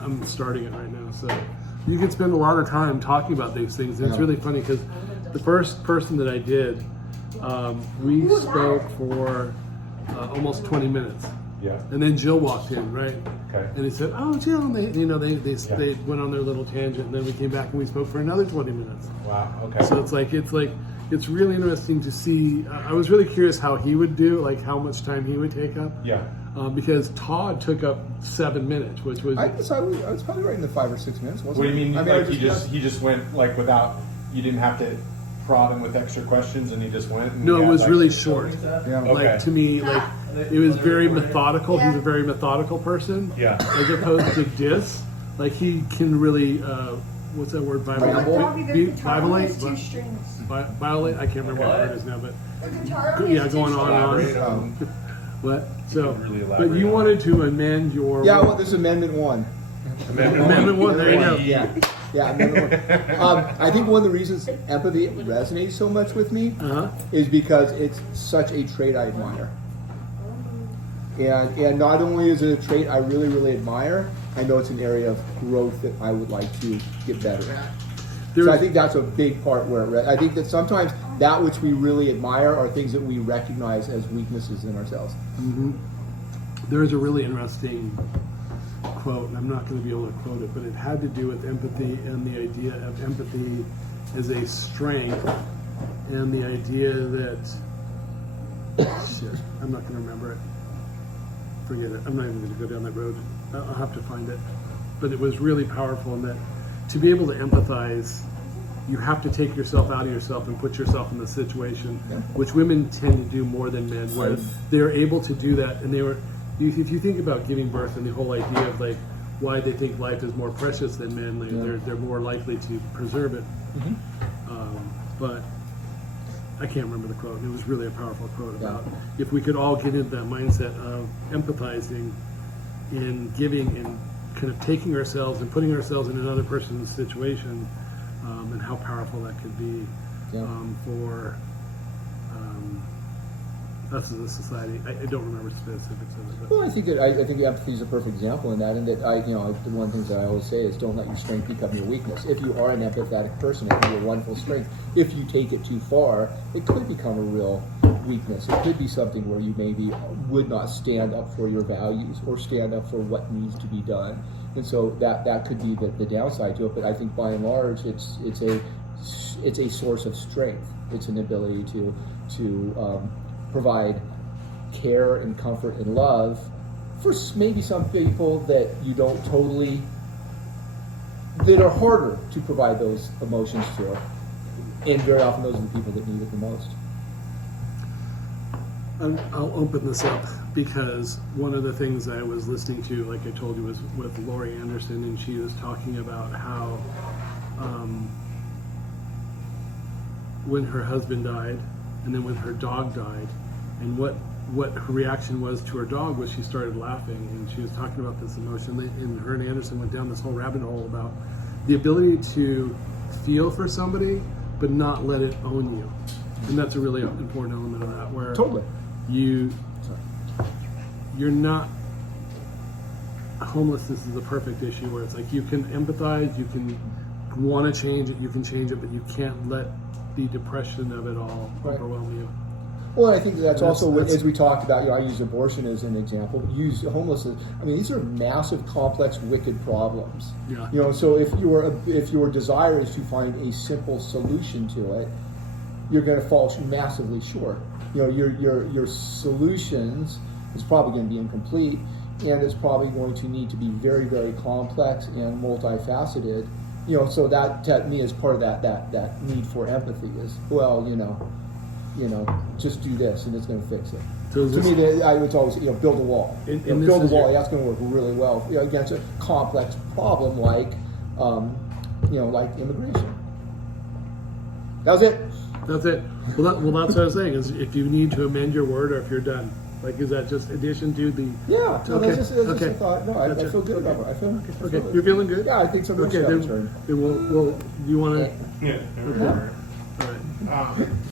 I'm starting it right now. So you can spend a lot of time talking about these things. And it's really funny because the first person that I did, we spoke for almost 20 minutes. Yeah. And then Jill walked in, right? Okay. And he said, "Oh, Jill," and they went on their little tangent, and then we came back and we spoke for another 20 minutes. Wow. Okay. So it's really interesting to see. I was really curious how he would do, like how much time he would take up. Yeah. Because Todd took up 7 minutes, which was I was probably right in the 5 or 6 minutes. Wasn't What do you mean? I mean, He just went like without. You didn't have to prod him with extra questions, and he just went. And no, he it had, was like, really short. Yeah. Okay. Like to me, like it was very methodical. He's a very methodical person. Yeah. As opposed to Dis, like he can really, what's that word? Violate. Two strings. Violate. I can't remember what it is now, but The guitar yeah, going on and Elaborate on. on- What? So, Really but elaborate you on wanted to amend your Yeah, well, this is Amendment 1. Amendment 1. There you go. Yeah, Amendment 1. I think one of the reasons empathy resonates so much with me is because it's such a trait I admire. And not only is it a trait I really, really admire, I know it's an area of growth that I would like to get better at. So I think that's a big part where I think that sometimes that which we really admire are things that we recognize as weaknesses in ourselves. Mm-hmm. There's a really interesting quote, and I'm not going to be able to quote it, but it had to do with empathy and the idea of empathy as a strength, and the idea that shit, I'm not going to remember it. Forget it. I'm not even going to go down that road. I'll have to find it. But it was really powerful in that to be able to empathize, you have to take yourself out of yourself and put yourself in the situation, which women tend to do more than men, where they're able to do that. And if you think about giving birth and the whole idea of like why they think life is more precious than men, they're more likely to preserve it. But I can't remember the quote. It was really a powerful quote about if we could all get into that mindset of empathizing and giving and kind of taking ourselves and putting ourselves in another person's situation, and how powerful that could be for us as a society. I don't remember specifics of it. But. Well, I think empathy is a perfect example in that, and that the one thing that I always say is don't let your strength become your weakness. If you are an empathetic person, it can be a wonderful strength. If you take it too far, it could become a real weakness. It could be something where you maybe would not stand up for your values or stand up for what needs to be done, and so that could be the downside to it. But I think by and large, it's a source of strength. It's an ability to provide care and comfort and love for maybe some people that you don't totally, that are harder to provide those emotions to, and very often those are the people that need it the most. I'll open this up because one of the things I was listening to, like I told you, was with Laurie Anderson, and she was talking about how when her husband died and then when her dog died, and what her reaction was to her dog was she started laughing, and she was talking about this emotion, and her and Anderson went down this whole rabbit hole about the ability to feel for somebody but not let it own you. And that's a really important element of that, where Totally. You're not, homelessness is a perfect issue where it's like you can empathize, you can want to change it, you can change it, but you can't let the depression of it all overwhelm you. Well, I think that's also, as we talked about, I use abortion as an example, use homelessness. I mean, these are massive, complex, wicked problems. Yeah. So if your desire is to find a simple solution to it, you're going to fall massively short. Your solutions is probably going to be incomplete, and it's probably going to need to be very, very complex and multifaceted. So that to me is part of that need for empathy is, just do this and it's going to fix it. So to me, it's always build a wall. Build a wall. That's going to work really well against a complex problem like like immigration. That was it. That's it. Well, that's what I was saying. Is if you need to amend your word, or if you're done, is that just addition to the? Yeah. No, okay. That's just a thought. No, I feel good about it. I feel okay. You're feeling good? Yeah, I think so. Okay. Then we'll. You want to? Yeah. Okay. All right.